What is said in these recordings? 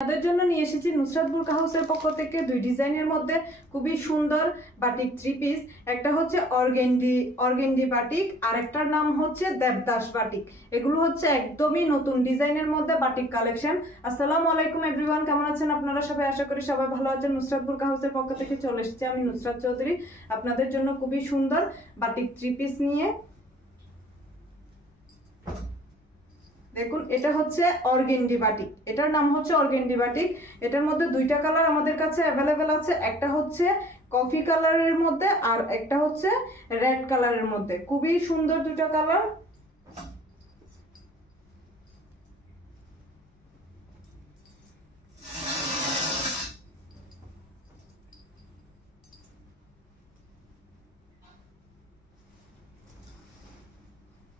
তাদের জন্য নিয়ে এসেছি নুসরাত বুরকা হাউসের পক্ষ থেকে দুই ডিজাইনের মধ্যে খুবই সুন্দর বাটিক থ্রি পিস। একটা হচ্ছে অর্গেন্ডি বাটিক, আর একটার নাম হচ্ছে দেবদাস বাটিক। এগুলো হচ্ছে একদমই নতুন ডিজাইনের মধ্যে বাটিক কালেকশন। আসসালামু আলাইকুম এভরিওয়ান, কেমন আছেন আপনারা সবাই? আশা করি সবাই ভালো আছেন। নুসরাত বুরকা হাউসের পক্ষ থেকে চলে এসেছি আমি নুসরাত চৌধুরী আপনাদের জন্য খুবই সুন্দর বাটিক থ্রি পিস নিয়ে। দেখুন, এটা হচ্ছে অর্গেন্ডি বাটিক, এটার নাম হচ্ছে অর্গেন্ডি বাটিক। এটার মধ্যে দুইটা কালার আমাদের কাছে অ্যাভেলেবেল আছে, একটা হচ্ছে কফি কালারের মধ্যে আর একটা হচ্ছে রেড কালারের মধ্যে। খুবই সুন্দর দুটো কালার।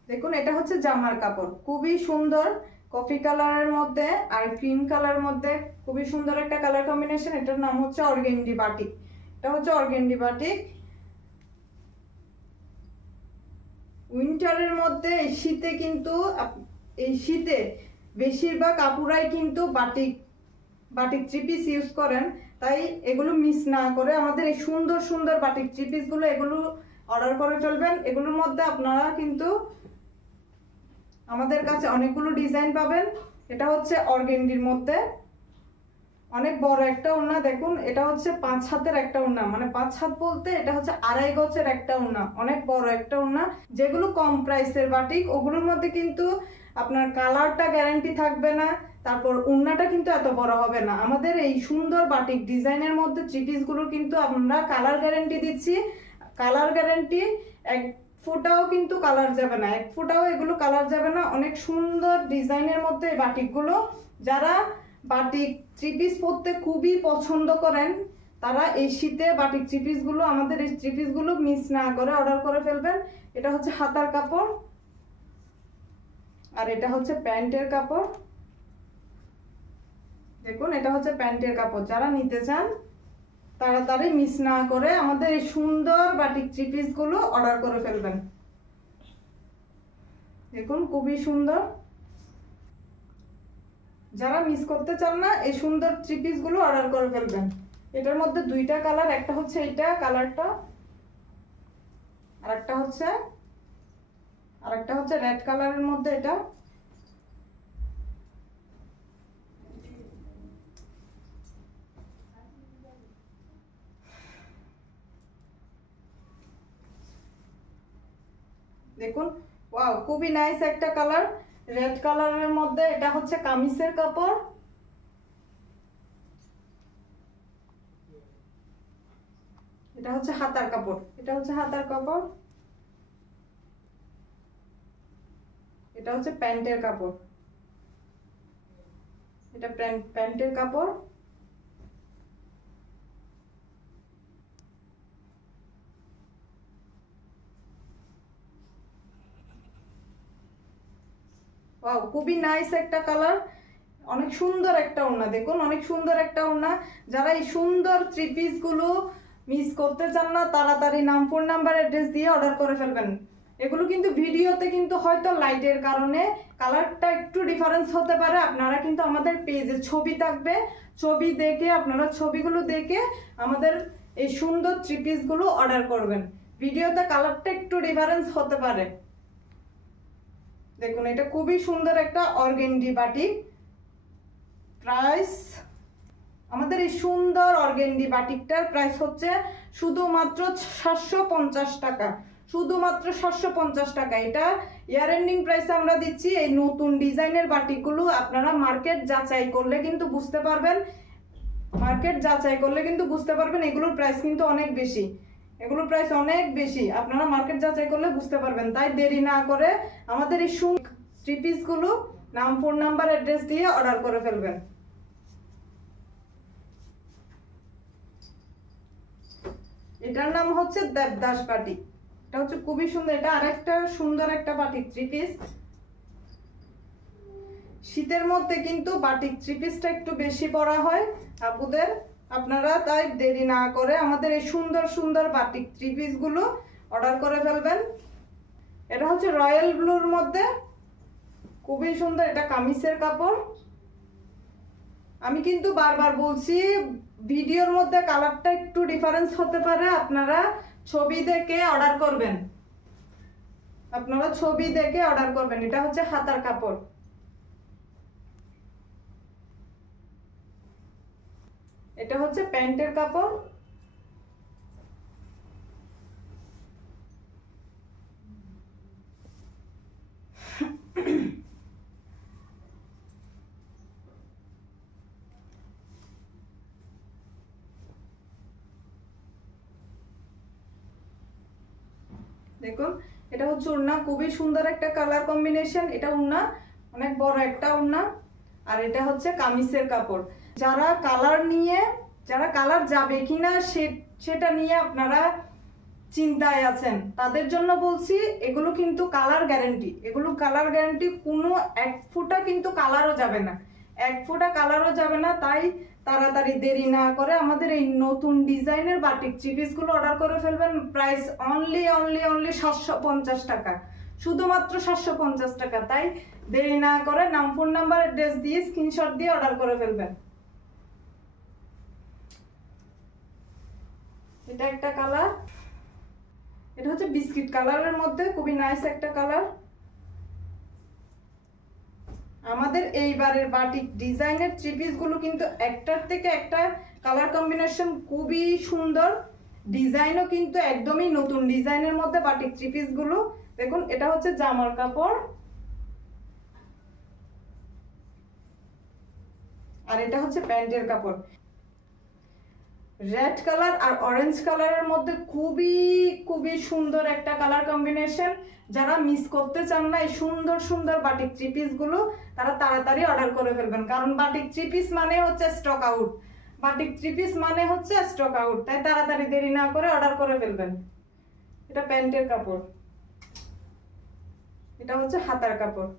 দেখুন, এটা হচ্ছে জামার কাপড়, খুবই সুন্দর কফি কালারের মধ্যে আর ক্রিম কালারের মধ্যে খুবই সুন্দর একটা কালার কম্বিনেশন। এটার নাম হচ্ছে অর্গেন্ডি বাটিক। এটা হচ্ছে অর্গেন্ডি বাটিক। উইন্টারের মধ্যে এই শীতে বেশিরভাগ আপুরাই কিন্তু বাটিক থ্রি পিস ইউজ করেন, তাই এগুলো মিস না করে আমাদের এই সুন্দর সুন্দর বাটিক থ্রি পিস গুলো এগুলো অর্ডার করে চলবেন। এগুলোর মধ্যে আপনারা কিন্তু আমাদের কাছে অনেকগুলো ডিজাইন পাবেন। এটা হচ্ছে অর্গেন্ডির মধ্যে অনেক বড় একটা ওড়না। দেখুন, এটা হচ্ছে 5 হাতের একটা ওড়না, মানে 5 হাত বলতে এটা হচ্ছে 2.5 গজের একটা ওড়না, অনেক বড় একটা ওড়না। যেগুলো কম প্রাইসের বাটিক ওগুলোর মধ্যে কিন্তু আপনার কালারটা গ্যারান্টি থাকবে না, তারপর ওড়নাটা কিন্তু এত বড় হবে না। আমাদের এই সুন্দর বাটিক ডিজাইনের মধ্যে থ্রি পিস গুলো কিন্তু আমরা কালার গ্যারান্টি দিচ্ছি। কালার গ্যারান্টি এক ফোটাও কিন্তু কালার যাবে না, এক ফোটাও এগুলো কালার যাবে না। অনেক সুন্দর ডিজাইনের মধ্যে এই বাটিকগুলো, যারা বাটিক থ্রি পিস পরতে খুবই পছন্দ করেন তারা এই শীতে বাটিক থ্রি পিস গুলো, আমাদের এই থ্রি পিস গুলো মিস না করে অর্ডার করে ফেলবেন। এটা হচ্ছে হাতার কাপড় আর এটা হচ্ছে প্যান্টের কাপড়। দেখুন, এটা হচ্ছে প্যান্টের কাপড়। যারা নিতে চান তাড়াতাড়ি মিস না করে আমাদের এই সুন্দর বাটিক থ্রি পিস গুলো অর্ডার করে ফেলবেন। দেখুন, খুবই সুন্দর। যারা মিস করতে চান না এই সুন্দর থ্রি পিস গুলো অর্ডার করে ফেলবেন। এটার মধ্যে দুইটা কালার, একটা হচ্ছে এইটা কালারটা আর একটা হচ্ছে রেড কালারের মধ্যে। এটা দেখুন, ওয়াও, খুবই নাইস একটা কালার, রেড কালারের মধ্যে। এটা হচ্ছে কামিজের কাপড়। এটা হচ্ছে হাতার কাপড়। এটা হচ্ছে হাতার কাপড়। এটা হচ্ছে প্যান্টের কাপড়। এটা প্যান্টের কাপড়। ওয়াও, খুবই নাইস একটা কালার, অনেক সুন্দর একটা ওড়না। দেখুন, অনেক সুন্দর একটা ওড়না। যারা এই সুন্দর থ্রি পিস গুলো মিস করতে চান না তাড়াতাড়ি ফোন নাম্বার অ্যাড্রেস দিয়ে অর্ডার করে ফেলবেন। এগুলো কিন্তু ভিডিওতে কিন্তু হয়তো লাইটের কারণে কালারটা একটু ডিফারেন্স হতে পারে। আপনারা কিন্তু আমাদের পেজে ছবি থাকবে, ছবি দেখে আপনারা ছবিগুলো দেখে আমাদের এই সুন্দর থ্রি পিস গুলো অর্ডার করবেন। ভিডিওতে কালারটা একটু ডিফারেন্স হতে পারে। দেখুন, এটা খুবই সুন্দর একটা অর্গেন্ডি বাটিক। প্রাইস আমাদের এই সুন্দর অর্গেন্ডি বাটিকটার প্রাইস হচ্ছে শুধুমাত্র 750 টাকা, শুধুমাত্র 750 টাকা। এটা ইয়ার এন্ডিং প্রাইস আমরা দিচ্ছি। এই নতুন ডিজাইনের বাটিকগুলো আপনারা মার্কেট যাচাই করলে কিন্তু বুঝতে পারবেন, এগুলোর প্রাইস কিন্তু অনেক বেশি, এগুলোর প্রাইস অনেক বেশি। আপনারা মার্কেট যাচাই করলে বুঝতে পারবেন। তাই দেরি না করে আমাদের এই থ্রি পিস গুলো ফোন নাম্বার অ্যাড্রেস দিয়ে অর্ডার করে ফেলবেন। এটার নাম হচ্ছে দেবদাস বাটিক। এটা হচ্ছে খুবই সুন্দর। এটা আরেকটা সুন্দর একটা বাটিক থ্রি পিস। শীতের মধ্যে কিন্তু বাটিক থ্রি পিসটা একটু বেশি পরা হয় আপুদের। আপনারা তাই দেরি না করে আমাদের এই সুন্দর সুন্দর বাটিক থ্রি পিস গুলো অর্ডার করে ফেলবেন। এটা হচ্ছে রয়্যাল ব্লুর মধ্যে, খুবই সুন্দর। এটা কামিজের কাপড়। আমি কিন্তু বারবার বলছি ভিডিওর মধ্যে কালারটা একটু ডিফারেন্স হতে পারে, আপনারা ছবি দেখে অর্ডার করবেন। এটা হচ্ছে হাতার কাপড়। এটা হচ্ছে প্যান্টের কাপড়। দেখুন এটা হচ্ছে ওড়না, খুবই সুন্দর একটা কালার কম্বিনেশন। এটা ওড়না, অনেক বড় একটা ওড়না। আর এটা হচ্ছে কামিজের কাপড়। যারা কালার যাবে কিনা সেটা নিয়ে আপনারা চিন্তায় আছেন, তাদের জন্য বলছি এগুলো কিন্তু কালার গ্যারান্টি। কোনো এক ফোঁটা কিন্তু কালারও যাবে না। তাই তাড়াতাড়ি দেরি না করে আমাদের এই নতুন ডিজাইনের বাটিক থ্রি পিস গুলো অর্ডার করে ফেলবেন। প্রাইস অনলি 750 টাকা, শুধুমাত্র 750 টাকা। তাই দেরি না করে নাম, ফোন নাম্বার, অ্যাড্রেস দিয়ে স্ক্রিনশট দিয়ে অর্ডার করে ফেলবেন। এটা একটা কালার, এটা হচ্ছে বিস্কিট কালারের মধ্যে, খুবই নাইস একটা কালার। আমাদের এইবারের বাটিক ডিজাইনের থ্রি পিস গুলো কিন্তু একটার থেকে একটা কালার কম্বিনেশন খুবই সুন্দর, ডিজাইনও কিন্তু একদমই নতুন ডিজাইনের মধ্যে বাটিক থ্রি পিস গুলো। দেখুন এটা হচ্ছে জামার কাপড়, আর এটা হচ্ছে প্যান্টের কাপড়। রেড কালার আর অরেঞ্জ কালারের মধ্যে খুবই সুন্দর একটা কালার কম্বিনেশন। যারা মিস করতে চান না এই সুন্দর বাটিক থ্রি পিস গুলো, তারা তাড়াতাড়ি অর্ডার করে ফেলবেন। কারণ বাটিক থ্রি পিস মানে হচ্ছে স্টক আউট। তাই তাড়াতাড়ি দেরি না করে অর্ডার করে ফেলবেন। এটা প্যান্টের কাপড়, এটা হচ্ছে হাতার কাপড়।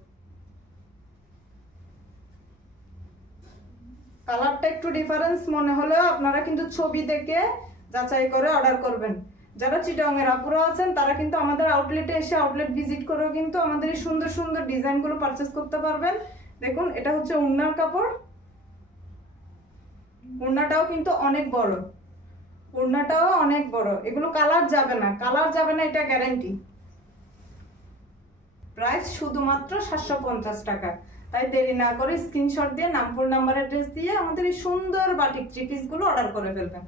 কালারটা একটু ডিফারেন্স মনে হলেও আপনারা কিন্তু ছবি দেখে যাচাই করে অর্ডার করবেন। যারা চিটাগং এর আপুরা আছেন তারা কিন্তু আমাদের আউটলেটে এসে আউটলেট ভিজিট করেও কিন্তু আমাদের এই সুন্দর ডিজাইনগুলো পারচেজ করতে পারবেন। দেখুন এটা হচ্ছে ওড়নার কাপড়। ওড়নাটাও কিন্তু অনেক বড়। এগুলো কালার যাবে না, এটা গ্যারান্টি। প্রাইস শুধুমাত্র 750 টাকা। তাই দেরি না করে স্ক্রিনশট দিয়ে নাম, ফোন নাম্বার, অ্যাড্রেস দিয়ে আমাদের এই সুন্দর বাটিক থ্রি পিস গুলো অর্ডার করে ফেলবেন।